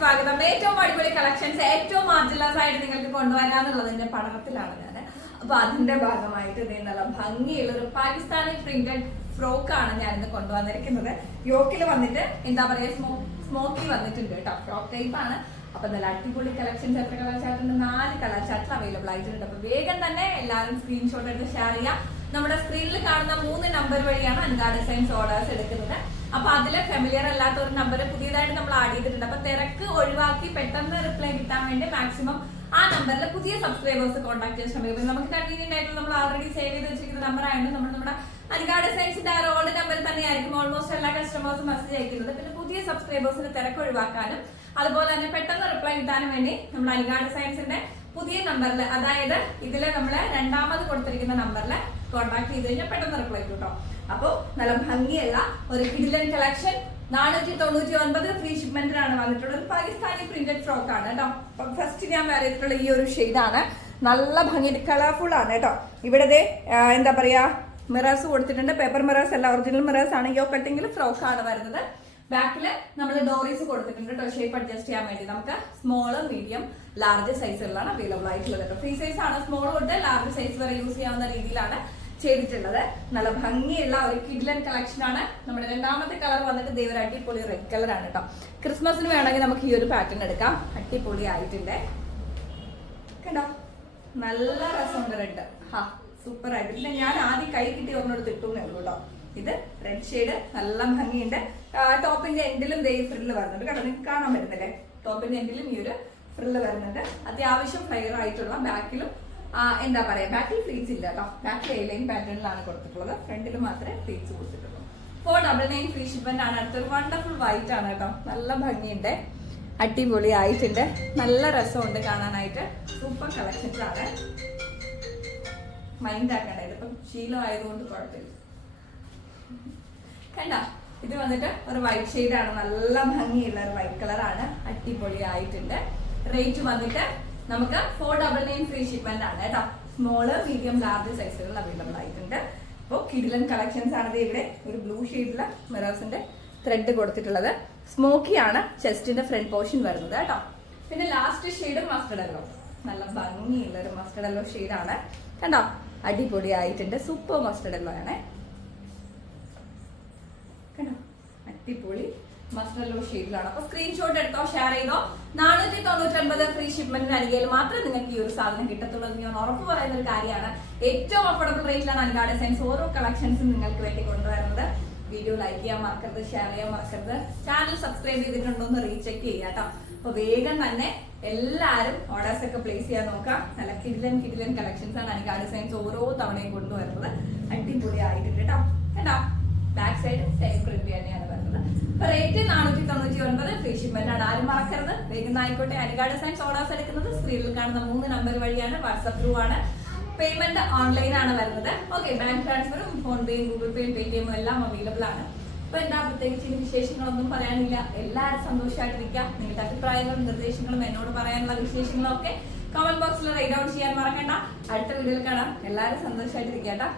സ്വാഗതം. ഏറ്റവും അടിപൊളി കളക്ഷൻസ് ഏറ്റവും മാർജിനസ് ആയിട്ട് നിങ്ങൾക്ക് കൊണ്ടുവരാന്നുള്ളതിന്റെ പഠനത്തിലാണ് ഞാൻ അപ്പൊ അതിന്റെ ഭാഗമായിട്ട് ഇതേ നല്ല ഭംഗിയുള്ള ഒരു പാകിസ്ഥാനി പ്രിന്റഡ് ഫ്രോക്ക് ആണ് ഞാൻ ഇന്ന് കൊണ്ടുവന്നിരിക്കുന്നത്. യോക്കിൽ വന്നിട്ട് എന്താ പറയാ സ്മോ സ്മോക്കി വന്നിട്ടുണ്ട് കേട്ടോ ഫ്രോക്ക് ടൈപ്പ് ആണ്. അപ്പൊ നല്ല അടിപൊളി കളക്ഷൻസ് എത്ര കളർ നാല് കളർ അവൈലബിൾ ആയിട്ടുണ്ട്. അപ്പൊ വേഗം തന്നെ എല്ലാവരും സ്ക്രീൻഷോട്ട് എടുത്ത് ഷെയർ ചെയ്യാം. നമ്മുടെ സ്ക്രീനിൽ കാണുന്ന മൂന്ന് നമ്പർ വഴിയാണ് അൻകാ ഡിസൈൻസ് ഓർഡേഴ്സ് എടുക്കുന്നത്. അപ്പൊ അതിൽ ഫെമിലിയർ അല്ലാത്ത ഒരു നമ്പർ പുതിയതായിട്ട് നമ്മൾ ആഡ് ചെയ്തിട്ടുണ്ട്. അപ്പൊ തിരക്ക് ഒഴിവാക്കി പെട്ടെന്ന് റിപ്ലൈ കിട്ടാൻ വേണ്ടി മാക്സിമം ആ നമ്പറിൽ പുതിയ സബ്സ്ക്രൈബേഴ്സ് കോൺടാക്ട് ചെയ്യാൻ ശ്രമിക്കും നമുക്ക് കൺവീനിയന്റ് ആയിട്ട് നമ്മൾ ഓൾറെഡി സേവ് ചെയ്ത് വെച്ചിരിക്കുന്ന നമ്പർ ആയതുകൊണ്ട് നമ്മൾ നമ്മുടെ അൻകാ സയൻസിന്റെ ആ ഓൾഡ് നമ്പറിൽ തന്നെയായിരിക്കും ഓൾമോസ്റ്റ് എല്ലാ കസ്റ്റമേഴ്സും മെസ്സേജ് അയക്കുന്നത്. പിന്നെ പുതിയ സബ്സ്ക്രൈബേഴ്സിന് തിരക്ക് ഒഴിവാക്കാനും അതുപോലെ തന്നെ പെട്ടെന്ന് റിപ്ലൈ കിട്ടാനും വേണ്ടി നമ്മൾ അൻകാ സയൻസിന്റെ പുതിയ നമ്പറിൽ അതായത് ഇതിൽ നമ്മൾ രണ്ടാമത് കൊടുത്തിരിക്കുന്ന നമ്പറിൽ കോൺടാക്ട് ചെയ്ത് കഴിഞ്ഞാൽ പെട്ടെന്ന് റിപ്ലൈ കേട്ടോ അപ്പോൾ നല്ല ഭംഗിയല്ല ഒരു കിഡിലൻ കളക്ഷൻ നാനൂറ്റി തൊണ്ണൂറ്റി ഒൻപത് ഫ്രീ ഷിപ്മെന്റിലാണ് വന്നിട്ടുള്ളത്. പാകിസ്ഥാനി പ്രിന്റഡ് ഫ്രോക്ക് ആണ് കേട്ടോ ഫസ്റ്റ് ഞാൻ വേറെ ഈ ഒരു ഷെയ്ഡാണ് നല്ല ഭംഗി കളർഫുൾ ആണ് കേട്ടോ ഇവിടെ എന്താ പറയാ മിറേഴ്സ് കൊടുത്തിട്ടുണ്ട്. പേപ്പർ മിറേഴ്സ് അല്ല ഒറിജിനൽ മിറേഴ്സ് ആണ്. യോ കട്ടിങ്ങിൽ ഫ്രോക്ക് ആണ് വരുന്നത്. ബാക്കിൽ നമ്മൾ ഡോറീസ് കൊടുത്തിട്ടുണ്ട് കേട്ടോ ഷേപ്പ് അഡ്ജസ്റ്റ് ചെയ്യാൻ വേണ്ടി. നമുക്ക് സ്മോൾ മീഡിയം ലാർജ് സൈസുകളിലാണ് അവൈലബിൾ ആയിട്ടുള്ളത് കേട്ടോ ഫ്രീ സൈസ് ആണ്. സ്മോൾ തൊട്ട് ലാർജ് സൈസ് വരെ യൂസ് ചെയ്യാവുന്ന രീതിയിലാണ് ചെയ്തിട്ടുള്ളത്. നല്ല ഭംഗിയുള്ള ഒരു കിഡ്ലൻ കളക്ഷൻ ആണ്. നമ്മുടെ രണ്ടാമത്തെ കളർ വന്നിട്ട് ദൈവം ഒരു അടിപൊളി റെഡ് കളർ ആണ് കേട്ടോ ക്രിസ്മസിന് വേണമെങ്കിൽ നമുക്ക് ഈ ഒരു പാറ്റേൺ എടുക്കാം. അടിപൊളി ആയിട്ടുണ്ട്. കണ്ടോ? നല്ല രസമുണ്ട് റെഡ് ഹാ സൂപ്പർ ആയിട്ട്. പിന്നെ ഞാൻ ആദ്യം കൈ കിട്ടി ഒരെണ്ണെടുത്ത് ഇട്ടുന്നേ ഉള്ളൂ കേട്ടോ ഇത് റെഡ് ഷെയ്ഡ് നല്ല ഭംഗിയുണ്ട്. ടോപ്പിന്റെ എൻഡിലും ദേ ഫ്രില്ല് വരുന്നുണ്ട്. കേട്ടോ നിങ്ങൾക്ക് കാണാൻ പറ്റുന്നില്ലേ? ടോപ്പിന്റെ എൻഡിലും ഈ ഒരു ഫ്രില്ല് വരുന്നുണ്ട്. അത്യാവശ്യം ഫ്ലെയർ ആയിട്ടുള്ള ബാക്കിലും എന്താ പറയാ ബാക്കിൽ ഫ്ലീറ്റ്സ് ഇല്ല കേട്ടോ ബാക്കിൽ എയർലൈൻ പാറ്റേണിലാണ് കൊടുത്തിട്ടുള്ളത്. ഫ്രണ്ടിൽ മാത്രമേ ഫ്ലീറ്റ്സ് കൊടുത്തിട്ടുള്ളൂ. Four double nine free shipment ആണ്. അടുത്തൊരു വണ്ടർഫുൾ വൈറ്റ് ആണ് കേട്ടോ നല്ല ഭംഗിയുണ്ട്. അടിപൊളി ആയിട്ടുണ്ട് നല്ല രസമുണ്ട് കാണാനായിട്ട്. സൂപ്പർ കളക്ഷൻസ് ആണ്. മൈൻഡ് ആക്കണ്ട. ഇതിപ്പം ശീലം ആയതുകൊണ്ട് കുഴപ്പമില്ല. കണ്ട? ഇത് വന്നിട്ട് ഒരു വൈറ്റ് ഷെയ്ഡ് ആണ്. നല്ല ഭംഗിയുള്ള ഒരു വൈറ്റ് കളറാണ് അടിപൊളി ആയിട്ടുണ്ട് റേറ്റ് വന്നിട്ട് നമുക്ക് four double nine free shipment ആണ് കേട്ടോ. സ്മോൾ മീഡിയം ലാർജ് സൈസുകൾ അവൈലബിൾ ആയിട്ടുണ്ട്. അപ്പോൾ കിഡിലൻ കളക്ഷൻസ് ആണ് ഇവിടെ ഒരു ബ്ലൂ ഷെയ്ഡിലെ മിറേഴ്സിന്റെ ത്രെഡ് കൊടുത്തിട്ടുള്ളത്. സ്മോക്കി ആണ് ചെസ്റ്റിന്റെ ഫ്രണ്ട് പോർഷൻ വരുന്നത് കേട്ടോ. പിന്നെ ലാസ്റ്റ് ഷെയ്ഡ് മസ്റ്റർഡ് അല്ലോ നല്ല ഭംഗിയുള്ള ഒരു മസ്റ്റർഡ് അല്ലോ ഷെയ്ഡാണ് കണ്ടോ? അടിപൊളി ആയിട്ടുണ്ട് സൂപ്പർ മസ്റ്റർഡ് അല്ലോ ആണേ. കണ്ടോ? അടിപൊളി. മസ്റ്റർലോ ഷെയ്ഡിലാണ്. അപ്പൊ സ്ക്രീൻഷോട്ട് എടുത്തോ ഷെയർ ചെയ്തോ. നാനൂറ്റി തൊണ്ണൂറ്റി ഒൻപത് ഫ്രീ ഷിപ്മെന്റിന് അരികയിൽ മാത്രമേ നിങ്ങൾക്ക് ഈ ഒരു സാധനം കിട്ടത്തുള്ളൂ ഞാൻ ഉറപ്പ് പറയുന്ന ഒരു കാര്യമാണ്. ഏറ്റവും അഫോർഡബിൾ റേറ്റിലാണ് അൻകാ സെൻസ് ഓരോ കളക്ഷൻസും നിങ്ങൾക്ക് വേണ്ടി കൊണ്ടുവരുന്നത്. വീഡിയോ ലൈക്ക് ചെയ്യാൻ മറക്കരുത് ഷെയർ ചെയ്യാൻ മറക്കരുത്. ചാനൽ സബ്സ്ക്രൈബ് ചെയ്തിട്ടുണ്ടോ എന്ന് റീചെക്ക് ചെയ്യാം കേട്ടോ അപ്പൊ വേഗം തന്നെ എല്ലാവരും ഓർഡേഴ്സ് ഒക്കെ പ്ലേസ് ചെയ്യാൻ നോക്കാം നല്ല കിഡിലൻ കിഡിലൻ കളക്ഷൻസ് ആണ് അനികാ സെൻസ് ഓരോ തവണയും കൊണ്ടുവരുന്നത്. അടിപൊളി ആയിട്ടുണ്ട് കേട്ടോ കേട്ടോ ബാക്ക് സൈഡ് സെയിം പ്രിന്റ് തന്നെയാണ് വരുന്നത് അപ്പൊ റേറ്റ് നാനൂറ്റി ഷിപ്മെന്റ് ആണ് ആരും മറക്കരുത്. വേഗം ആയിക്കോട്ടെ അനികാ സയൻസ് ഓർഡേഴ്സ് എടുക്കുന്നത് സ്ക്രീനിൽ കാണുന്ന മൂന്ന് നമ്പർ വഴിയാണ്. വാട്സ്ആപ്പ് ത്രൂ ആണ്. പേയ്മെന്റ് ഓൺലൈൻ ആണ് വരുന്നത്. ഓക്കെ ബാങ്ക് ട്രാൻസ്ഫറും ഫോൺ പേയും ഗൂഗിൾ പേയും പേടിഎമ്മും എല്ലാം അവൈലബിൾ ആണ്. അപ്പൊ എന്താ പ്രത്യേകിച്ച് ഇനി വിശേഷങ്ങളൊന്നും പറയാനില്ല. എല്ലാവരും സന്തോഷമായിട്ടിരിക്കുക നിങ്ങളുടെ അഭിപ്രായങ്ങളും നിർദ്ദേശങ്ങളും എന്നോട് പറയാനുള്ള വിശേഷങ്ങളും ഒക്കെ കമന്റ് ബോക്സിൽ റൈറ്റ് ഔട്ട് ചെയ്യാൻ മറക്കണ്ട. അടുത്ത വീഡിയോയിൽ കാണാം. എല്ലാവരും സന്തോഷമായിട്ടിരിക്കട്ടാ